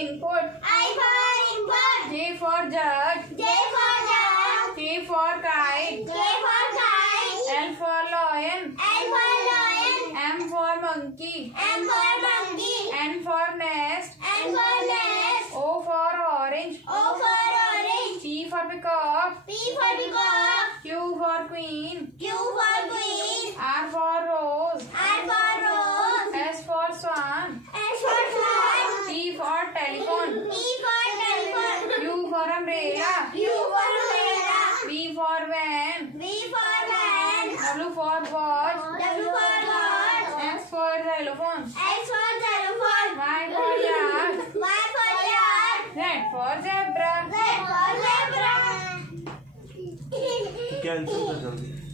input. I for input. J for jug. J for jug. K for kite. K for kite. L for lion. L for lion. M for monkey. M for monkey. N for nest. N for nest. O for orange. O for orange. P for peacock. P for peacock. Q for queen. Q for queen. R for rose. R for rose. S for swan. S for swan. T for telephone. T for telephone. U for umbrella. U for umbrella. V for van. V for van. W for watch. W for watch. X for xylophone. X for xylophone. Y for yak. Y for yak. Z for zebra. Z for zebra. Cancel कर जल्दी